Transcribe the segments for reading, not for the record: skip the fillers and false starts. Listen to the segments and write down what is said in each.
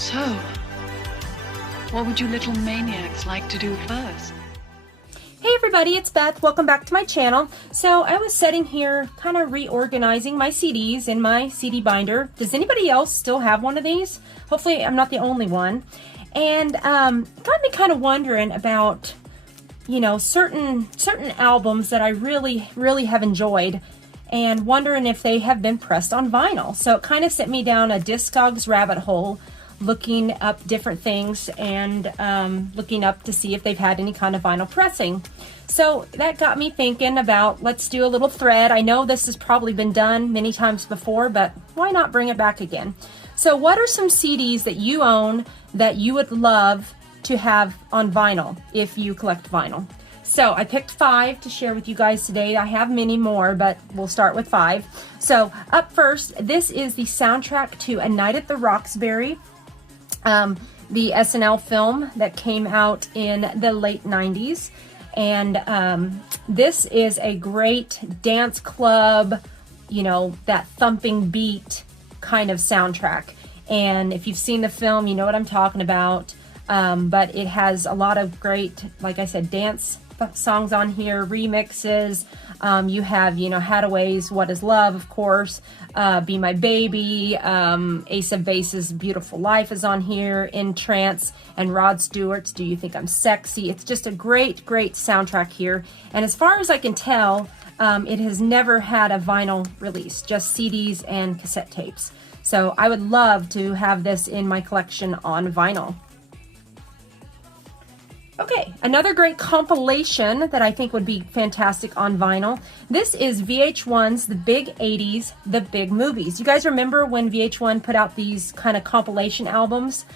So, what would you little maniacs like to do first? Hey everybody, it's Beth. Welcome back to my channel. So I was sitting here kind of reorganizing my CDs in my CD binder. Does anybody else still have one of these? Hopefully I'm not the only one. And got me kind of wondering about, you know, certain albums that I really have enjoyed, and wondering if they have been pressed on vinyl. So it kind of sent me down a Discogs rabbit hole, looking up different things and looking up to see if they've had any kind of vinyl pressing. So that got me thinking about, let's do a little thread. I know this has probably been done many times before, but why not bring it back again? So what are some CDs that you own that you would love to have on vinyl if you collect vinyl? So I picked 5 to share with you guys today. I have many more, but we'll start with 5. So up first, this is the soundtrack to A Night at the Roxbury, the SNL film that came out in the late 90s. And this is a great dance club, you know, that thumping beat kind of soundtrack. And if you've seen the film, you know what I'm talking about. But it has a lot of great, like I said, dance songs on here, remixes. You have, you know, Hadaway's What Is Love, of course, Be My Baby, Ace of Base's Beautiful Life is on here, In Trance, and Rod Stewart's Do You Think I'm Sexy. It's just a great soundtrack here. And as far as I can tell, it has never had a vinyl release, just CDs and cassette tapes. So I would love to have this in my collection on vinyl. Okay, another great compilation that I think would be fantastic on vinyl. This is VH1's The Big 80s, The Big Movies. You guys remember when VH1 put out these kind of compilation albums?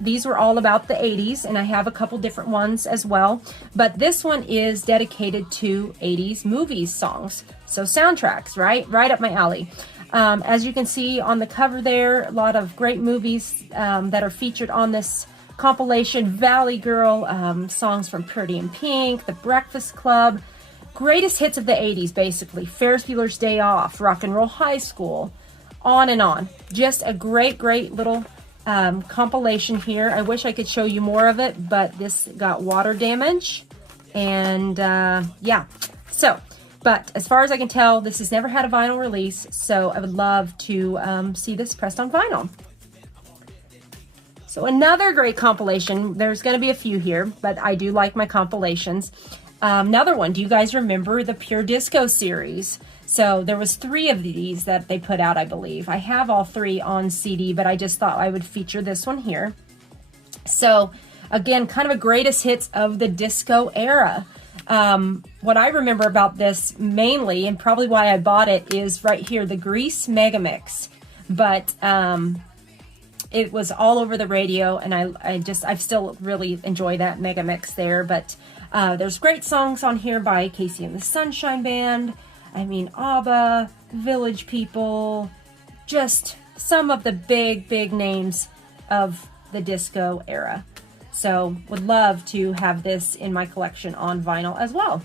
These were all about the 80s, and I have a couple different ones as well. But this one is dedicated to 80s movies songs. So soundtracks, right? Right up my alley. As you can see on the cover there, a lot of great movies that are featured on this compilation. Valley Girl, songs from Pretty in Pink, The Breakfast Club, greatest hits of the 80s basically, Ferris Bueller's Day Off, Rock and Roll High School, on and on. Just a great little compilation here. I wish I could show you more of it, but this got water damage, and yeah. So, but as far as I can tell, this has never had a vinyl release, so I would love to see this pressed on vinyl. So another great compilation, there's going to be a few here, but I do like my compilations. Another one, do you guys remember the Pure Disco series? So there was 3 of these that they put out, I believe. I have all 3 on CD, but I just thought I would feature this one here. So again, kind of a greatest hits of the disco era. What I remember about this mainly, and probably why I bought it, is right here, the Grease Megamix. But it was all over the radio, and I've still really enjoy that mega mix there. But there's great songs on here by Casey and the Sunshine Band. I mean, ABBA, Village People, just some of the big names of the disco era. So would love to have this in my collection on vinyl as well.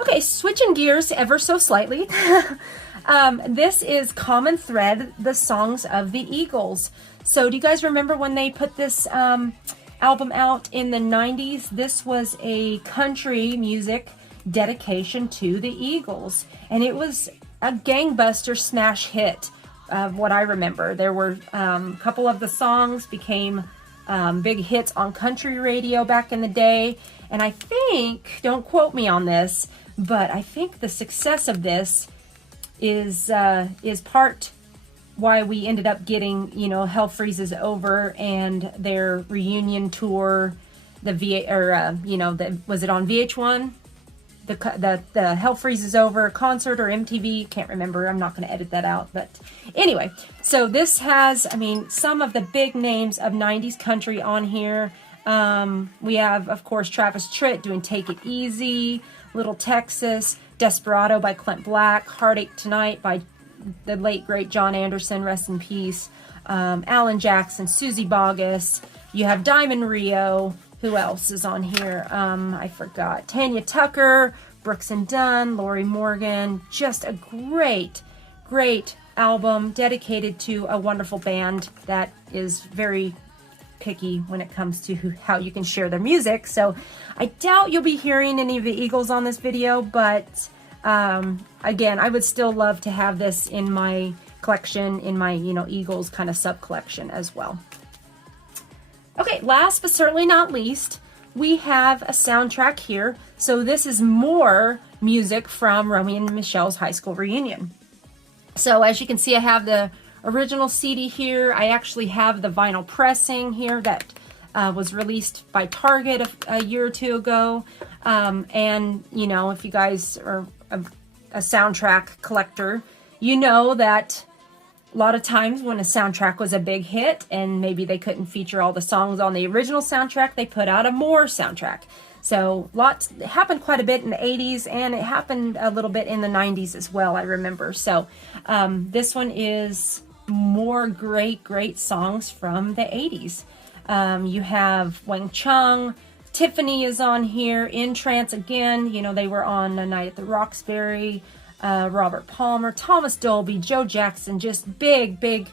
Okay, switching gears ever so slightly. This is Common Thread, the songs of the Eagles. So do you guys remember when they put this album out in the 90s? This was a country music dedication to the Eagles, and it was a gangbuster smash hit of what I remember. There were a couple of the songs became big hits on country radio back in the day, and I think, don't quote me on this, but I think the success of this is part why we ended up getting, you know, Hell Freezes Over and their reunion tour, was it on VH1? The Hell Freezes Over concert or MTV, can't remember. I'm not going to edit that out, but anyway. So this has, I mean, some of the big names of 90s country on here. We have, of course, Travis Tritt doing Take It Easy, Little Texas, Desperado by Clint Black, Heartache Tonight by the late, great John Anderson, rest in peace, Alan Jackson, Susie Boggess. You have Diamond Rio. Who else is on here? I forgot. Tanya Tucker, Brooks and Dunn, Lori Morgan. Just a great album dedicated to a wonderful band that is very picky when it comes to how you can share their music. So I doubt you'll be hearing any of the Eagles on this video, but again, I would still love to have this in my collection, in my, you know, Eagles kind of sub collection as well. Okay, last but certainly not least, we have a soundtrack here. So this is more music from Romy and Michelle's high school reunion. So as you can see, I have the original CD here. I actually have the vinyl pressing here that was released by Target a year or two ago. And, you know, if you guys are a soundtrack collector, you know that a lot of times when a soundtrack was a big hit and maybe they couldn't feature all the songs on the original soundtrack, they put out a more soundtrack. So it happened quite a bit in the 80s, and it happened a little bit in the 90s as well, I remember. So this one is more great songs from the 80s. You have Wang Chung, Tiffany is on here, In Trance again, you know, they were on A Night at the Roxbury, Robert Palmer, Thomas Dolby, Joe Jackson, just big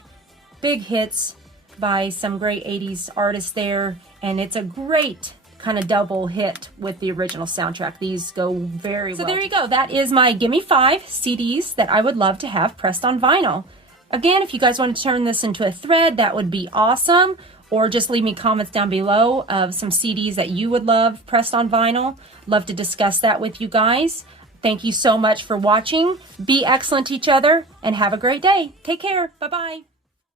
hits by some great 80s artists there, and it's a great kind of double hit with the original soundtrack. These go very well. So there you go. That is my Gimme 5 CDs that I would love to have pressed on vinyl. Again, if you guys want to turn this into a thread, that would be awesome. Or just leave me comments down below of some CDs that you would love pressed on vinyl. Love to discuss that with you guys. Thank you so much for watching. Be excellent to each other and have a great day. Take care. Bye-bye.